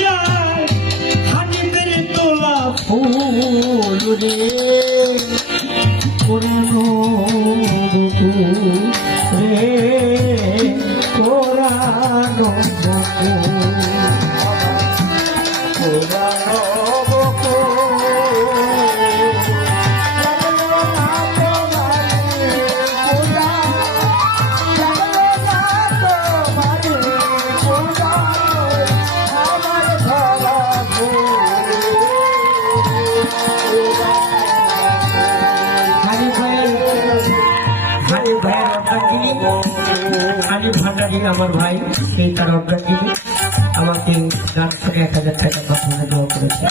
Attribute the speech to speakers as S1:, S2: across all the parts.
S1: যায় হানিফের তোলা ফুল রে। আমার ভাই সেই তার দিলি আমাকে গাছ থেকে এক হাজার টাকা পাঠানো দেওয়া করেছে।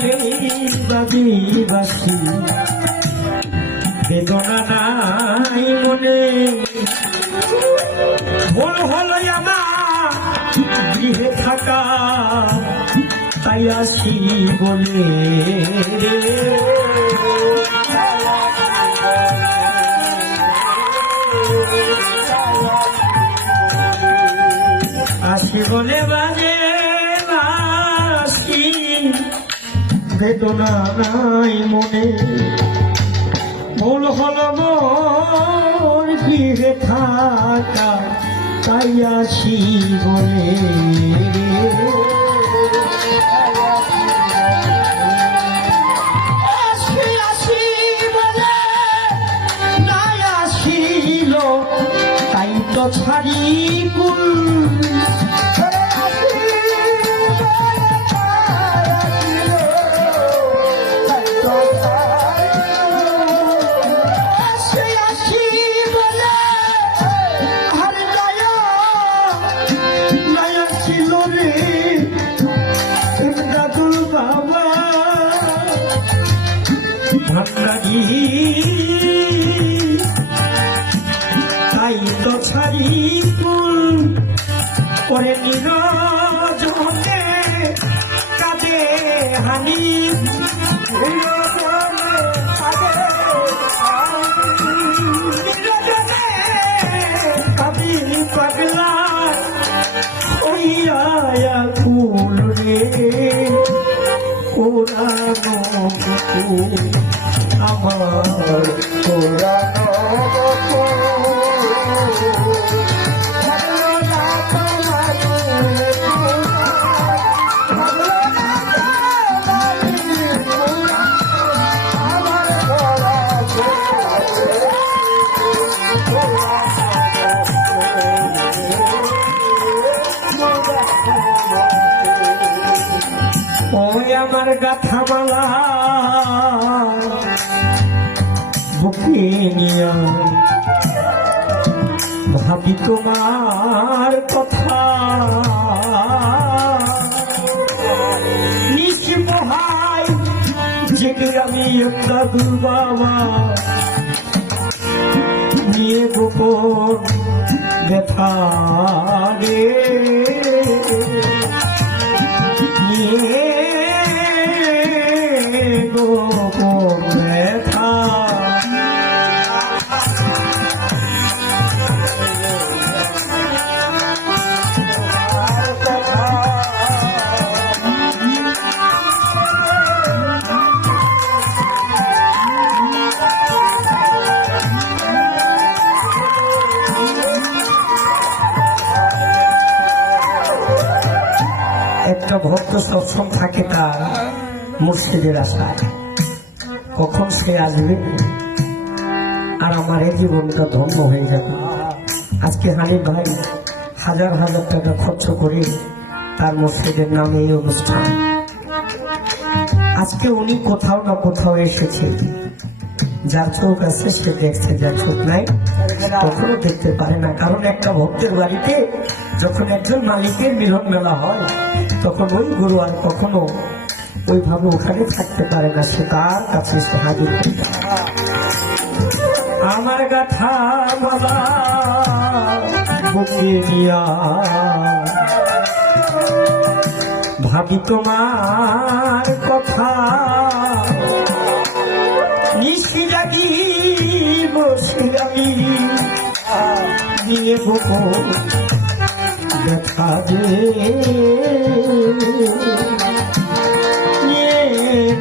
S1: বলে বাজি বাসি বেদনা নাই মনে। ভুল হলো আমার গৃহে থাকা, তাই আসি বলে আসি বলে বাজে বেদনা নাই মনে। ভুল হলো মোর গৃহে থাকা তাই আসি বলে। ছাড়ি করে নিল জনে কাঁদে হানি। কবি পাগলা। ওইয়া পুরানো আমার ওই আমার গাথা মালা বুকে ভাবি তোমার কথা। আমি বাবা নিয়ে গোপন ব্যথা ভক্ত সৎসং থাকে তার মুর্শিদের আশায়। কখন সে আসবে? আর আমার এই জীবনটা ধন্য হয়ে যাবে। আজকে হানিফ ভাই হাজার হাজার টাকা খরচ করে তার মসজিদের নামে এই অনুষ্ঠান। আজকে উনি কোথাও না কোথাও এসেছে। যার চোখ আছে, সে দেখছে, যার চোখ নাই কখনো দেখতে পারে না। কারণ একটা ভক্তের বাড়িতে যখন একজন মালিকের মিলন মেলা হয় তখন ওই গুরু আর কখনো ওইভাবে ওখানে থাকতে পারে না, সে তার কাছে হাজির আমার দিয়া। ভাবি তোমার কথা। নিশি লাগি, বসে আমি দিয়ে দেখা দে।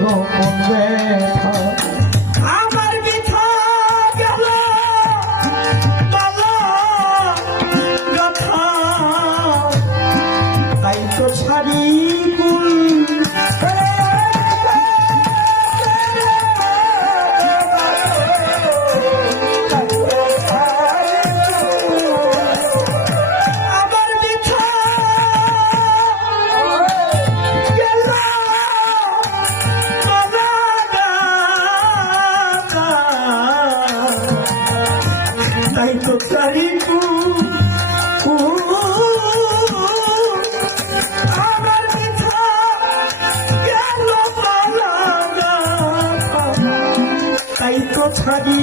S1: গোপন ব্যথা। তাই তো চারি আমার পিঠা গেল তাই তো ছাড়ি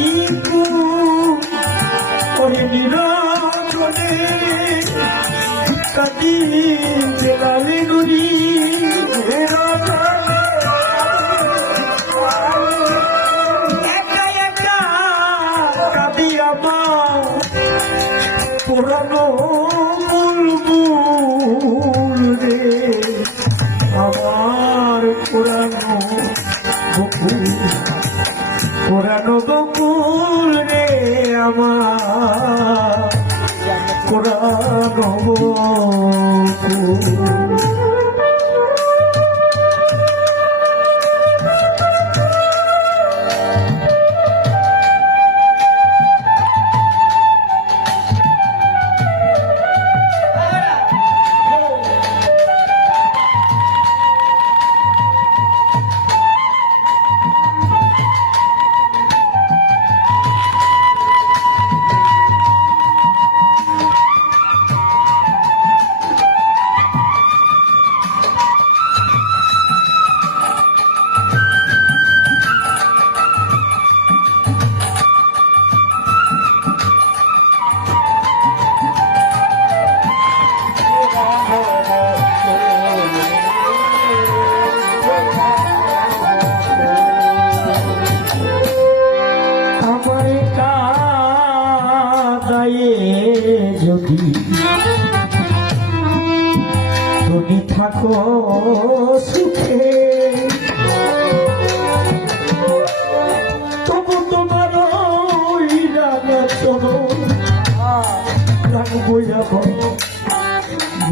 S1: করে পুরানো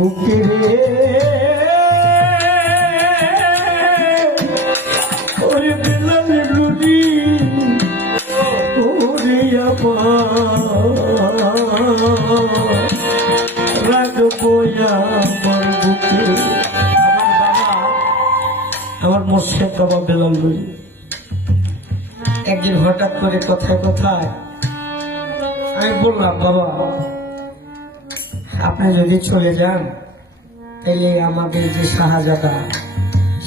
S1: বুকে রে। ওরে বেলালে গুলি ওরে আমার। বুকে। আমার মোর্শেদ বাবা বেলাল একদিন হঠাৎ করে কথায় কথায় আমি বললাম, বাবা আপনি যদি চলে যান, তাহলে আমাদের যে শাহজাদা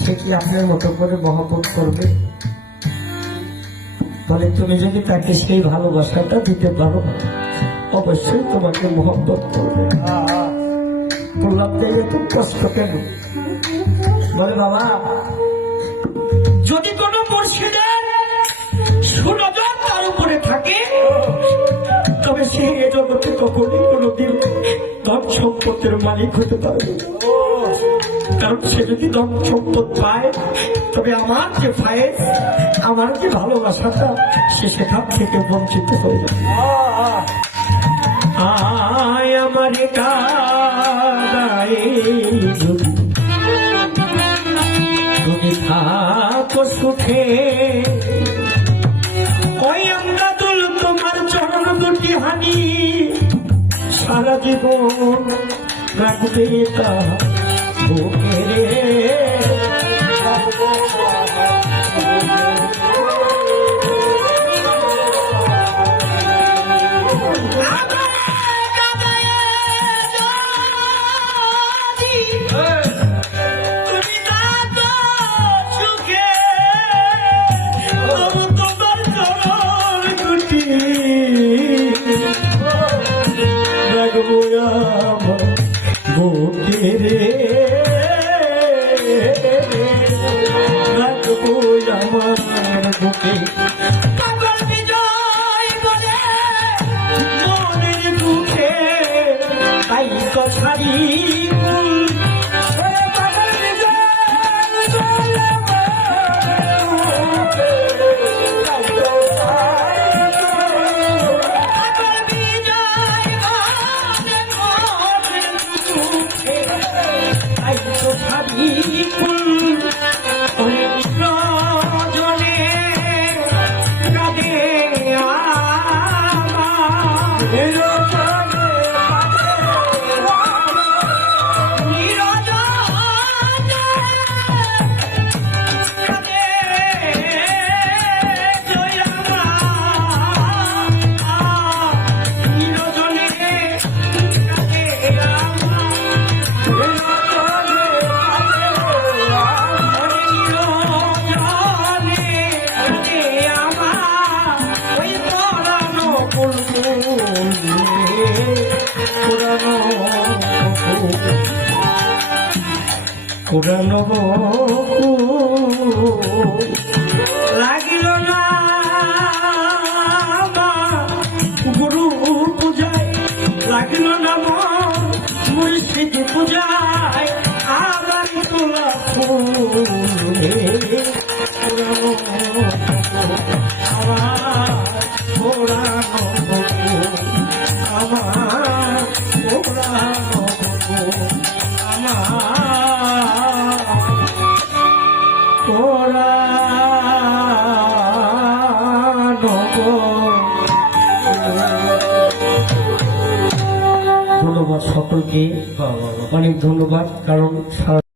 S1: সে কি আপনার মতো করে মহব্বত করবে? বলে, তুমি যদি তাকে সেই ভালোবাসাটা দিতে পারো, অবশ্যই তোমাকে মহব্বত করবে। বললাম যে কষ্ট কেন? বলে, বাবা, যদি কোনো মুর্শিদের সুনজর তার উপরে থাকে তবে সে এ জগতে কখনই কোনোদিন ধন সম্পত্তির মালিক হতে পারবে। কারণ সে যদি ধন সম্পদ পায়, তবে আমার যে ফায়েজ, আমার যে ভালোবাসাটা, সে সেখান থেকে বঞ্চিত হয়ে যাবে আয় আমার রাখবে তা বুকে ভাই তো ভাবি পুরানো লাগিল না গুরু পূজায়। লাগিল না মুর্শিদ পূজায়। আবার তোলা পুরানো আমার পুরানো সকলকে অনেক ধন্যবাদ কারণ